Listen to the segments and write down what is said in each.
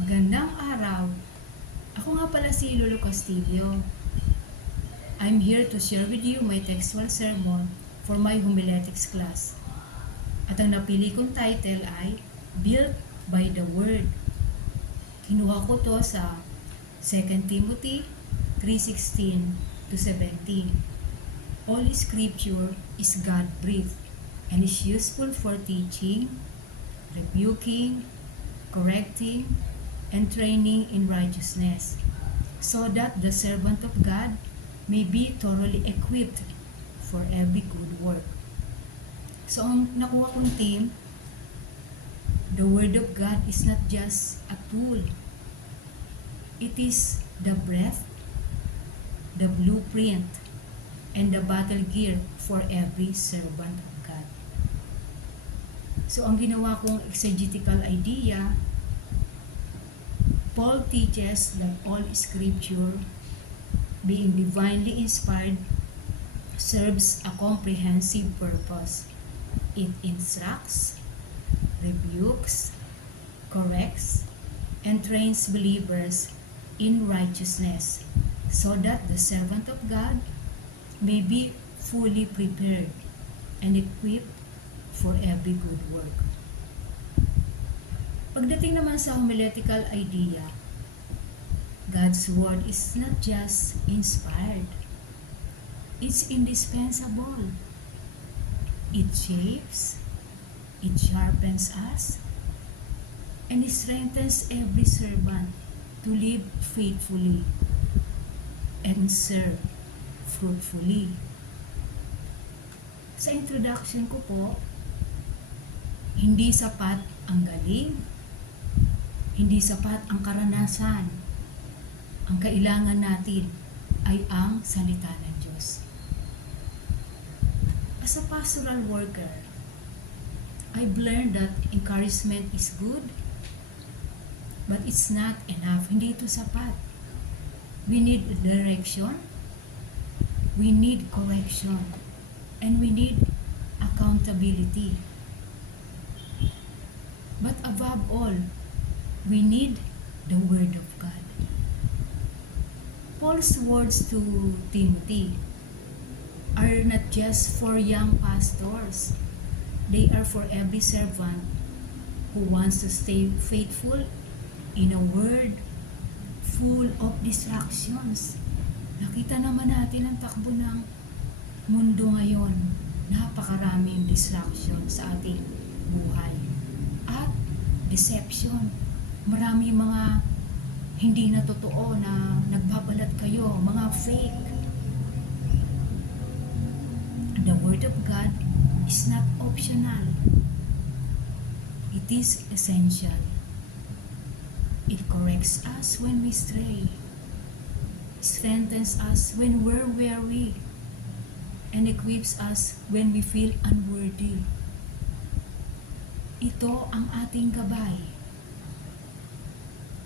Magandang araw. Ako nga pala si Lulu Castillo. I'm here to share with you my textual sermon for my homiletics class. At ang napili kong title ay Built by the Word. Kinuha ko to sa 2 Timothy 3:16 to 17. All scripture is God-breathed and is useful for teaching, rebuking, correcting, and training in righteousness, so that the servant of God may be thoroughly equipped for every good work. So, ang nakuha kong theme, the Word of God is not just a tool. It is the breath, the blueprint, and the battle gear for every servant of God. So, ang ginawa kong exegetical idea, Paul teaches that all scripture, being divinely inspired, serves a comprehensive purpose. It instructs, rebukes, corrects, and trains believers in righteousness, so that the servant of God may be fully prepared and equipped for every good work. Pagdating naman sa homiletical idea, God's Word is not just inspired. It's indispensable. It shapes, it sharpens us, and it strengthens every servant to live faithfully and serve fruitfully. Sa introduction ko po, hindi sapat ang galing, hindi sapat ang karanasan. Ang kailangan natin ay ang salita ng Diyos. As a pastoral worker, I've learned that encouragement is good, but it's not enough. Hindi ito sapat. We need direction, we need correction, and we need accountability. But above all, we need the Word of God. Paul's words to Timothy are not just for young pastors. They are for every servant who wants to stay faithful in a world full of distractions. Nakita naman natin ang takbo ng mundo ngayon. Napakaraming distraction sa ating buhay. At deception. Maraming mga hindi na totoo na nagbabalat kayo, mga fake. The Word of God is not optional. It is essential. It corrects us when we stray, strengthens us when we're weary, and equips us when we feel unworthy. Ito ang ating gabay.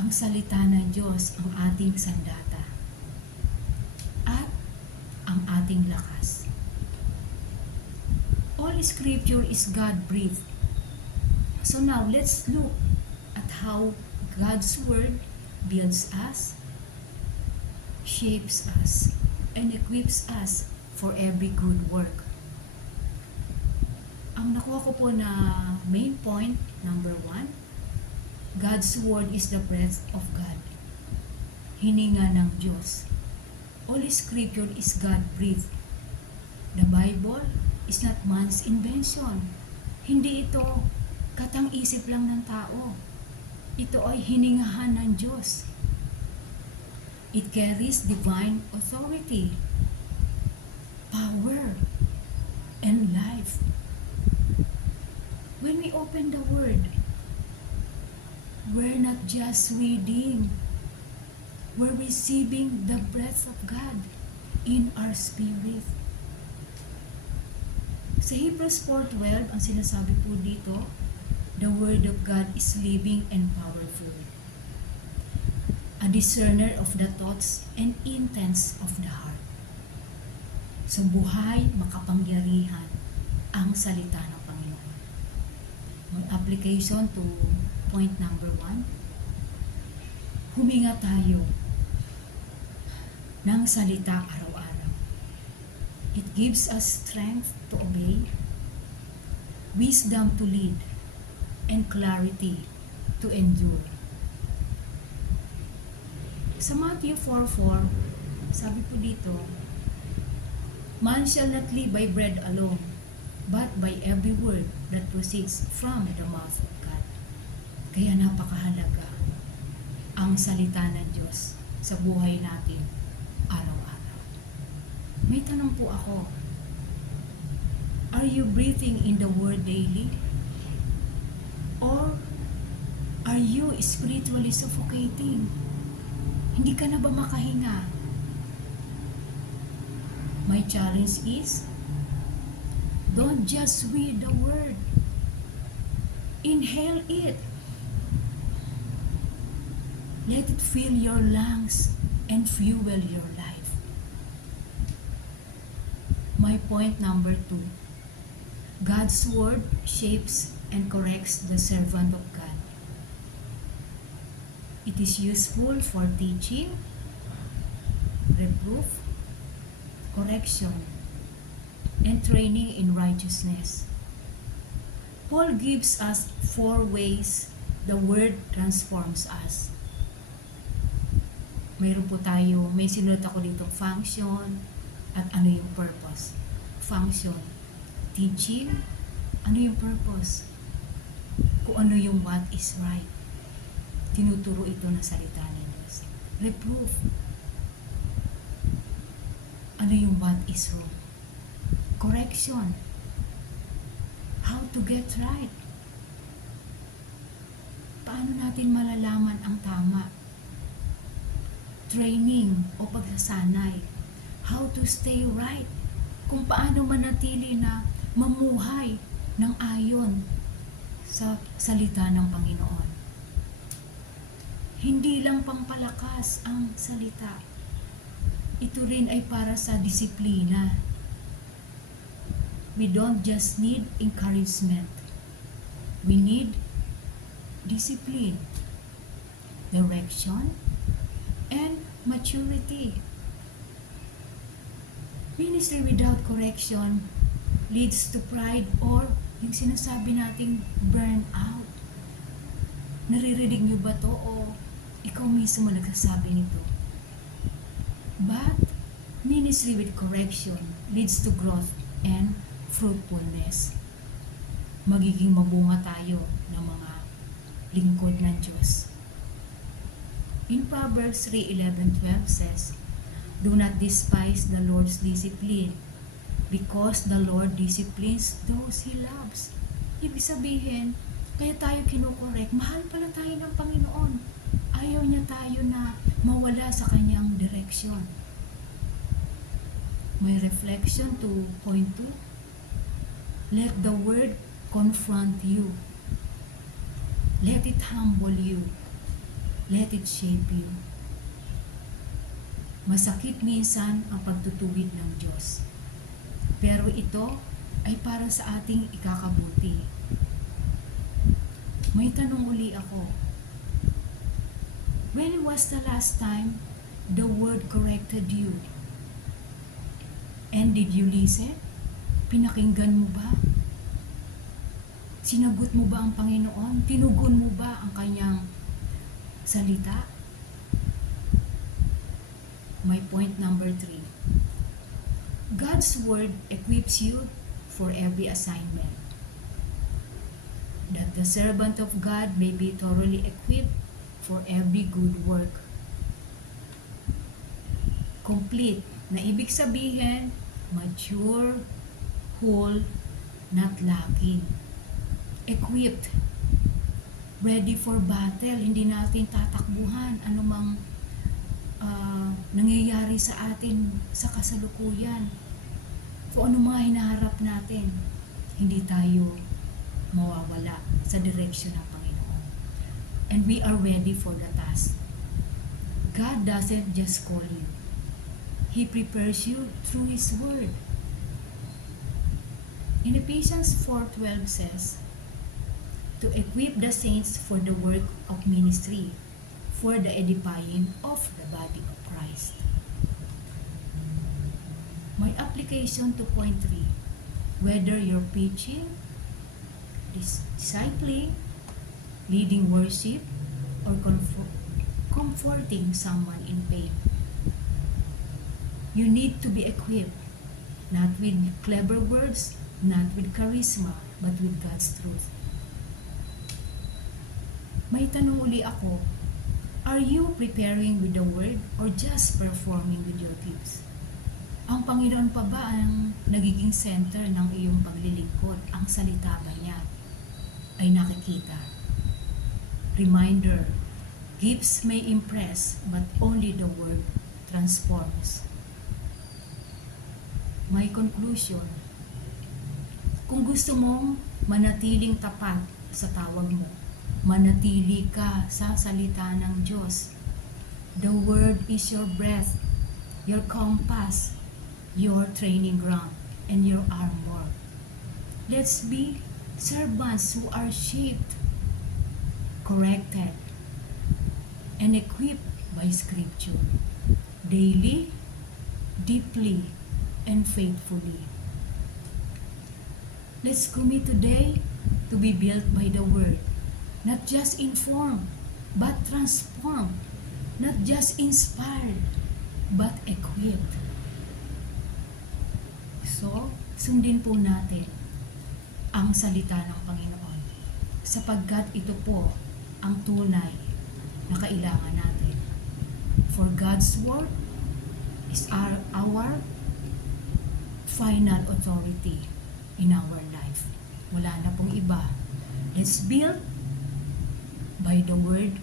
Ang salita ng Diyos ang ating sandata at ang ating lakas. All scripture is God-breathed. So now, let's look at how God's Word builds us, shapes us, and equips us for every good work. Ang nakuha ko po na main point, number 1, God's Word is the breath of God. Hininga ng Diyos. All scripture is God-breathed. The Bible is not man's invention. Hindi ito katang-isip lang ng tao. Ito ay hiningahan ng Diyos. It carries divine authority, power, and life. When we open the Word, we're not just reading, we're receiving the breath of God in our spirit. Sa Hebrews 4:12, ang sinasabi po dito, the Word of God is living and powerful, a discerner of the thoughts and intents of the heart. So buhay, makapangyarihan ang salita ng Panginoon. Application to point number 1. huminga tayo ng salita araw-araw. It gives us strength to obey, wisdom to lead, and clarity to endure. Sa Matthew 4:4, sabi po dito, man shall not live by bread alone, but by every word that proceeds from the mouth of God. Kaya napakahalaga ang salita ng Diyos sa buhay natin araw-araw. May tanong po ako, are you breathing in the Word daily? Or are you spiritually suffocating? Hindi ka na ba makahinga? My challenge is, don't just read the Word. Inhale it. Let it fill your lungs and fuel your life. My point number 2. God's Word shapes and corrects the servant of God. It is useful for teaching, reproof, correction, and training in righteousness. Paul gives us 4 ways the Word transforms us. Mayroon po tayo, may sinulat ako dito, function, at ano yung purpose. Function, teaching, ano yung purpose? Kung ano yung what is right. Tinuturo ito ng salita ng Diyos. Reproof, ano yung what is wrong. Correction, how to get right. Paano natin malalaman ang tama? Training o pagsasanay, how to stay right, kung paano manatili na mamuhay ng ayon sa salita ng Panginoon. Hindi lang pampalakas ang salita, ito rin ay para sa disiplina. We don't just need encouragement, we need discipline, direction, and maturity. Ministry without correction leads to pride or yung sinasabi nating burn out. Naririnig niyo ba to o ikaw mismo nagsasabi nito? But ministry with correction leads to growth and fruitfulness. Magiging mabunga tayo ng mga lingkod ng Diyos. In Proverbs 3:11-12 says, do not despise the Lord's discipline, because the Lord disciplines those He loves. Ibig sabihin, kaya tayo kinukorek, mahal pala tayo ng Panginoon. Ayaw niya tayo na mawala sa kanyang direksyon. My reflection to point 2, let the Word confront you. Let it humble you. Let it shape you. Masakit minsan ang pagtutuwid ng Diyos. Pero ito ay para sa ating ikakabuti. May tanong uli ako. When was the last time the Word corrected you? And did you listen? Pinakinggan mo ba? Sinagot mo ba ang Panginoon? Tinugon mo ba ang kanyang salita? My point number 3. God's Word equips you for every assignment, that the servant of God may be thoroughly equipped for every good work. Complete, na ibig sabihin, mature, whole, not lacking. Equipped, ready for battle, hindi natin tatakbuhan anumang nangyayari sa atin sa kasalukuyan. Kung ano mga hinaharap natin, hindi tayo mawawala sa direksyon ng Panginoon. And we are ready for the task. God doesn't just call you. He prepares you through His Word. In Ephesians 4:12 says, to equip the saints for the work of ministry, for the edifying of the body of Christ. My application to point 3, whether you're preaching, discipling, leading worship, or comforting someone in pain, you need to be equipped, not with clever words, not with charisma, but with God's truth. May tanong uli ako, are you preparing with the word or just performing with your gifts? Ang Panginoon pa ba ang nagiging center ng iyong paglilingkod? Ang salita ba niya ay nakikita? Reminder, gifts may impress, but only the word transforms. My conclusion, kung gusto mong manatiling tapat sa tawag mo, manatili ka sa salita ng Diyos. The Word is your breath, your compass, your training ground, and your armor. Let's be servants who are shaped, corrected, and equipped by Scripture, daily, deeply, and faithfully. Let's commit today to be built by the Word. Not just informed, but transformed. Not just inspired, but equipped. So, sundin po natin ang salita ng Panginoon, sapagkat ito po ang tunay na kailangan natin. For God's Word is our final authority in our life. Wala na pong iba. Let's build by the Word